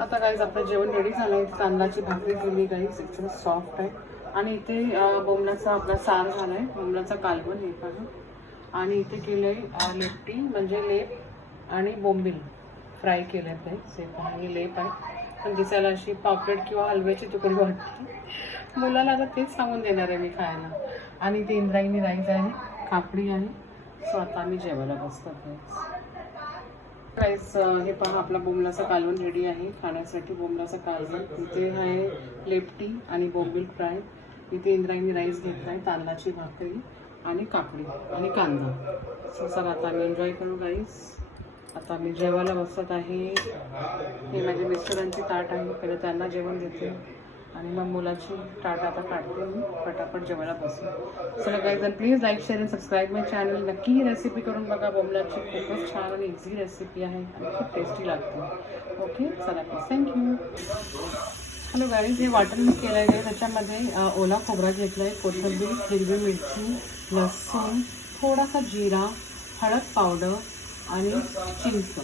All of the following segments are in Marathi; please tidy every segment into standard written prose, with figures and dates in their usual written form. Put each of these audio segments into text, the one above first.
आता गाईज आपलं जेवण रेडी झालं आहे. तांदळाची भाकरी केली गाईज, एकदम सॉफ्ट आहे. आणि इथे बोंबलाचा आपला सार झाला आहे, बोंबलाचा कालवण हे पण. आणि इथे केलं आहे लेपटी म्हणजे लेप आणि बोंबील फ्राय केले आहेत गाईज. हे पण आणि लेप आहे, पण दिसायला अशी पापलेट किंवा हलव्याची तुकडी वाटते. मुलाला आता तेच सांगून देणार आहे मी खायला. आणि इथे इंद्रायणी राईस आहे, काकडी आहे. सो आता आम्ही जेवायला बसतो गाईज. राईस हे पहा, आपला बोंबलाचा कालवण रेडी आहे खाण्यासाठी. बोंबलाचा कालवण इथे आहे, लेपटी आणि बोंबील फ्राय. इथे इंद्रायणी राईस घेतला आहे, तांदळाची भाकरी आणि काकडी आणि कांदा. सो चला आता आम्ही एन्जॉय करू गाईस. आता आम्ही जेवायला बसत आहे. हे माझे मिस्टरांची ताट आहे, पहिले त्यांना जेवण देते आणि मग मुलाची ताट आता काढते मी, पटापट जेवायला बसू. चला गाईज, आणि प्लीज लाईक शेअर आणि सबस्क्राईब माय चॅनल. नक्की ही रेसिपी करून बघा. बोंबलाची खूपच छान आणि इझी रेसिपी आहे आणि खूप टेस्टी लागते. ओके चला प्लीज, थँक्यू. हॅलो गाईज, हे वाटण मी केलं आहे. त्याच्यामध्ये ओला खोबरा घेतला आहे, कोथिंबीर, हिरवी मिरची, लसूण, थोडासा जिरा, हळद पावडर आणि चिंच.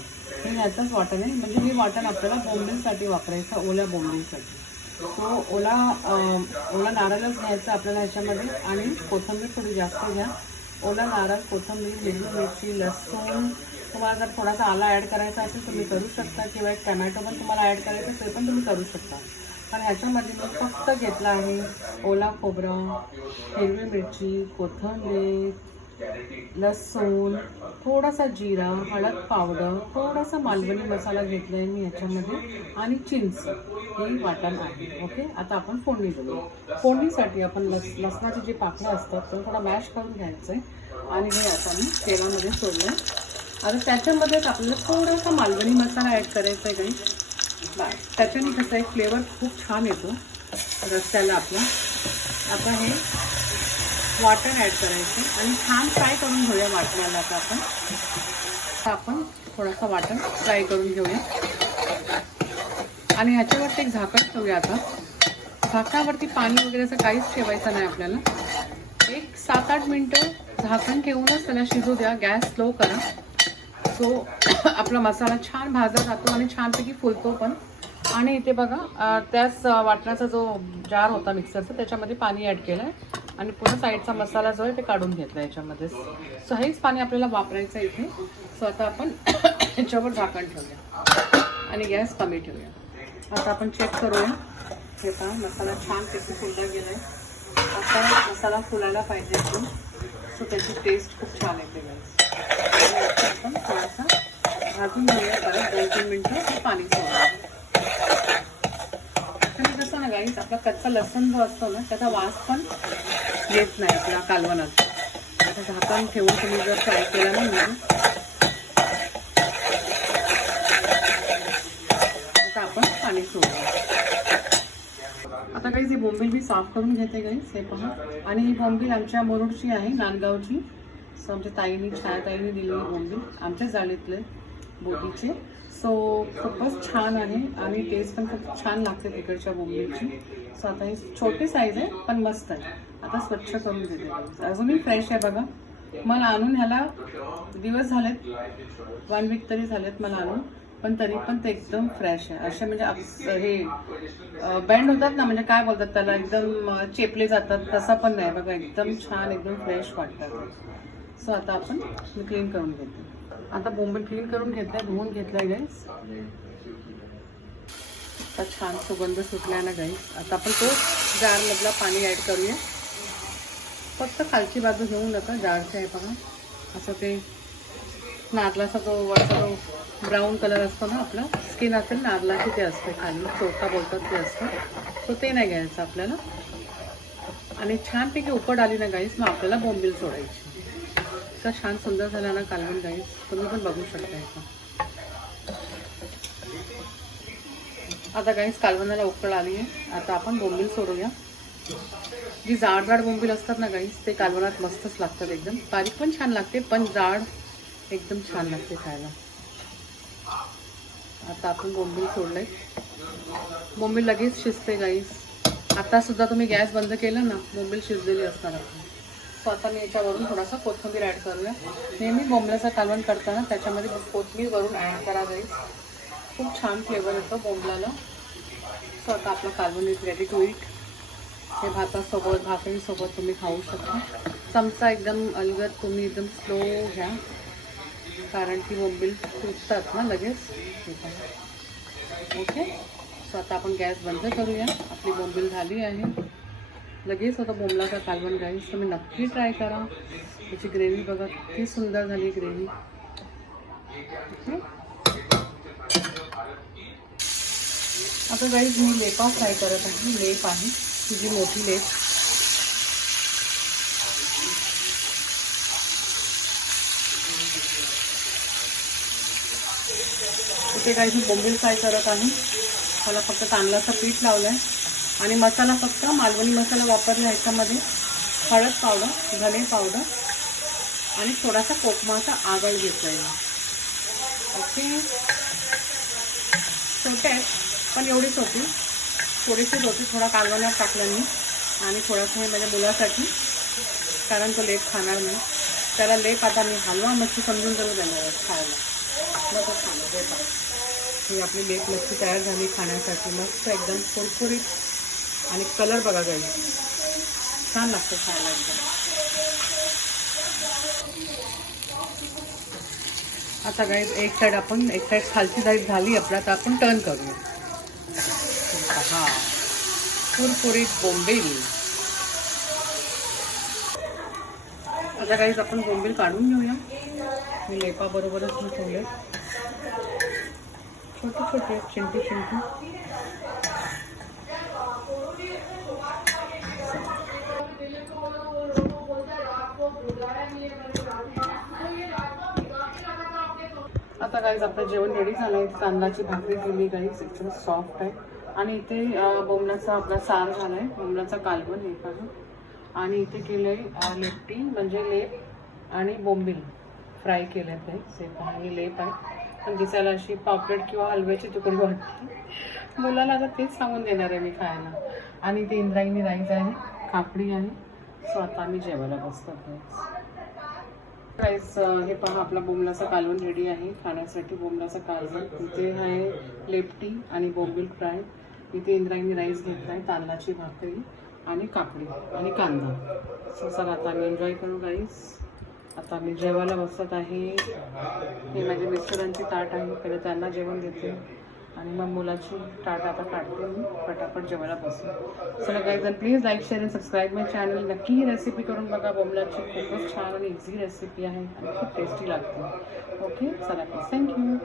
हे याचंच वाटण आहे. म्हणजे हे वाटण आपल्याला बोंबीलसाठी वापरायचं, ओल्या बोंबीलसाठी. तो ओला नारळच घ्यायचा आपल्याला ह्याच्यामध्ये. आणि कोथिंबीर थोडी जास्त घ्या. ओला नारळ, कोथिंबीर, हिरवी मिरची, लसूण. तुम्हाला जर थोडासा आला ॲड करायचा असेल तुम्ही करू शकता, किंवा एक टमॅटो पण तुम्हाला ॲड करायचं असेल पण तुम्ही करू शकता. पण ह्याच्यामध्ये मी फक्त घेतला आहे ओला खोबरं, हिरवी मिरची, कोथिंबीर, लसूण, थोडासा जिरा, हळद पावडर, थोडासा मालवणी मसाला घेतला आहे मी ह्याच्यामध्ये, आणि चिंच. हे वाटण आहे. ओके, आता आपण फोडणी देऊ. फोडणीसाठी आपण लसणाचे जे पाकळ्या असतात ते थोडा मॅश करून घ्यायचं आहे. आणि हे आता मी तेलामध्ये सोडलं आहे. आता त्याच्यामध्येच आपल्याला थोडासा मालवणी मसाला ॲड करायचा आहे काही. बस त्याच्याने कसं आहे, फ्लेवर खूप छान येतो रस्त्याला आपला. आता हे वाटण ॲड करायचं आणि छान फ्राय करून घेऊया वाटणाला. आता आपण थोडासा वाटण फ्राय करून घेऊया आणि ह्याच्यावरती एक झाकण ठेवूया. आता झाकणावरती पाणी वगैरे असं काहीच ठेवायचं नाही आपल्याला. एक 7-8 मिनटं झाकण ठेवूनच त्याला शिजू द्या. गॅस स्लो करा. सो आपला मसाला छान भाजला जातो आणि छानपैकी फुलतो पण. आणि इथे बघा, त्याच वाटणाचा जो जार होता मिक्सरचा त्याच्यामध्ये पाणी ॲड केलं आहे आणि पुन्हा साईडचा मसाला जो आहे ते काढून घेतला याच्यामध्ये. सो हेच पाणी आपल्याला वापरायचं आहे इथे. सो आता आपण याच्यावर झाकण ठेवूया आणि गॅस कमी ठेवूया. आता आपण चेक करूया. हे पहा, मसाला छानपैकी फुलला गेला आहे. आता मसाला फुलायला पाहिजे आपण. सो त्याची टेस्ट खूप छान येते गाईस. आपण थोडासा भाजून घेऊया परत 2-3 मिनटं पाणी सोडूया. त्यामुळे कसं ना गाईस, आपला कच्चा लसूण जो असतो ना त्याचा वास पण येत नाही आपल्या कालवणात. आता झाकण ठेवून तुम्ही जर फ्राय केला नाही ना, आता आपण पाणी सोडूया. आता गाईस ही बोंबील मी साफ करून घेते गाईस. हे पहा, आणि ही बोंबील आमच्या मोरुडची आहे, नांदगावची. सो आमच्या ताईंनी, छायाताईंनी दिलेली बोंबील, आमच्या जाळीतले बोटीचे. सो खूपच छान आहे आणि टेस्ट पण खूप छान लागते तिकडच्या बोंबीलची. सो आता ही छोटी साईज आहे पण मस्त आहे. आता स्वच्छ करून देते. अजूनही फ्रेश आहे बघा. मला आणून ह्याला दिवस झालेत, 1 वीक तरी झालेत मला आणून, पण तरी पण ते एकदम फ्रेश आहे. असे म्हणजे हे बेंड होतात ना, म्हणजे काय बोलतात त्याला, एकदम चेपले जातात तसा पण नाही बघा. एकदम छान, एकदम फ्रेश वाटतात. सो आता आपण क्लीन करून घेते. आता बोंबील क्लीन करून घेतलाय, धुवून घेतलाय गाईस. आता छान सुगंध सुटलाय ना गाईस. आता आपण तो जारमधला पाणी ॲड करूया. फक्त खालची बाजू घेऊन नका, जारचं आहे बघा. असं ते नारळाचा जो वरचा जो ब्राऊन कलर असतो ना, आपला स्किन असेल नारळाची, ते असते खाली, चोथा बोलतात ते असतं. सो ते नाही घ्यायचं आपल्याला. आणि छानपैकी उकड आली ना गाईस, मग आपल्याला बोंबील सोडायची. इतका छान सुंदर झाला ना कालवण गाईस, तुम्ही पण बघू शकता इथं. आता गाईस कालवणाला उकळ आली आहे. आता आपण बोंबील सोडूया. जी जाड जाड बोंबील असतात ना गाईस, ते कालवणात मस्तच लागतात. एकदम बारीक पण छान लागते, पण जाड एकदम छान लागते खायला. आता आपण बोंबील सोडलंय. बोंबील लगेच शिजते गाईस. आता सुद्धा तुम्ही गॅस बंद केला ना, बोंबील शिजलेली असणार आपली. सो आता मी याच्यावरून थोडासा कोथिंबीर ॲड करूया. नेहमी बोंबल्याचं कालवण करताना त्याच्यामध्ये कोथिंबीर वरून ॲड करा गाईस. खूप छान फ्लेवर येतो बोंबलाला. सो आता आपला कालवण इज रेडी टू इट. हे भातासोबत भाकरीसोबत तुम्ही खाऊ शकता. चमचा एकदम अलगद तुम्ही एकदम स्लो घ्या, कारण की बोंबील तुटतात ना लगेच. ओके. सो आता आपण गॅस बंद करूया. आपली बोंबील झाली आहे. लगेच होतं बोंबलाचा कालवण गाईस. तुम्ही नक्की ट्राय करा. त्याची ग्रेव्ही बघा किती सुंदर झाली ग्रेव्ही. ओके. आता गाईस मी लेपा फ्राय करत आहे. लेप आहे ही जी मोठी लेप. इथे काही मी बोंबील फ्राय करत आहे. मला फक्त तांदळाचं पीठ लावलं आहे आणि मसाला फक्त मालवणी मसाला वापरला. ह्याच्यामध्ये हळद पावडर, धने पावडर आणि थोडासा कोकमाचा आगळ घेतला आहे. ओके. छोटे आहेत पण एवढीच होती, थोडीशीच होती. थोडा कालवण्यात टाकलं मी आणि थोडंसं हे माझ्या मुलासाठी, कारण तो लेप खाणार नाही. त्याला लेप आता मी हलवा मच्छी समजून करून देणार खायला. मग तो खाणार लेप. ही आपली लेप मच्छी तयार झाली खाण्यासाठी. मस्त एकदम कुरकुरीत आणि कलर बघा गाई, छान लागतं खायला एकदम. आता गाई एक साईड खालची साईड झाली आपला, तर आपण टर्न करूया. हा कुरकुरीत बोंबील. आता गाईज आपण बोंबील काढून घेऊया. मी लेपा बरोबरच मी ठेवले छोटे छोटे चिंटी चिंटी. आता गाईज आपलं जेवण रेडी झालं आहे. तांदळाची भाकरी केली गाईज, एकदम सॉफ्ट आहे. आणि इथे बोंबलाचा आपला सार झाला आहे, बोंबलाचा कालवण एक आहे. आणि इथे केलं आहे लेपटी म्हणजे लेप आणि बोंबील फ्राय केलं आहे. ते सेप आहे, लेप आहे पण दिसायला अशी पापलेट किंवा हलव्याची तुकडी वाटते. मुलाला आता तेच सांगून देणार आहे मी खायला. आणि ते इंद्रायणी राईस आहे, काकडी आहे. सो आता आम्ही जेवायला बसतो राईस. हे पहा आपला बोंबलाचा कालवण रेडी आहे खाण्यासाठी. बोंबलाचा कालवण इथे आहे, लेपटी आणि बोंबील फ्राय. इथे इंद्रायणी राईस घेतला आहे, तांदळाची भाकरी आणि काकडी आणि कांदा. सो चला आता आम्ही एन्जॉय करू गाईस. आता मी जेवायला बसत आहे. हे माझ्या मिस्टरांची ताट आहे, पहिले त्यांना जेवण देते आणि मग मुलाची ताट आता काढते मी. पटापट जेवायला बसू. चला गाईज, प्लीज लाईक शेअर आणि सबस्क्राईब माय चॅनल. नक्की ही रेसिपी करून बघा. बोंबलाची खूपच छान आणि इझी रेसिपी आहे आणि खूप टेस्टी लागते. ओके चला प्लीज, थँक्यू.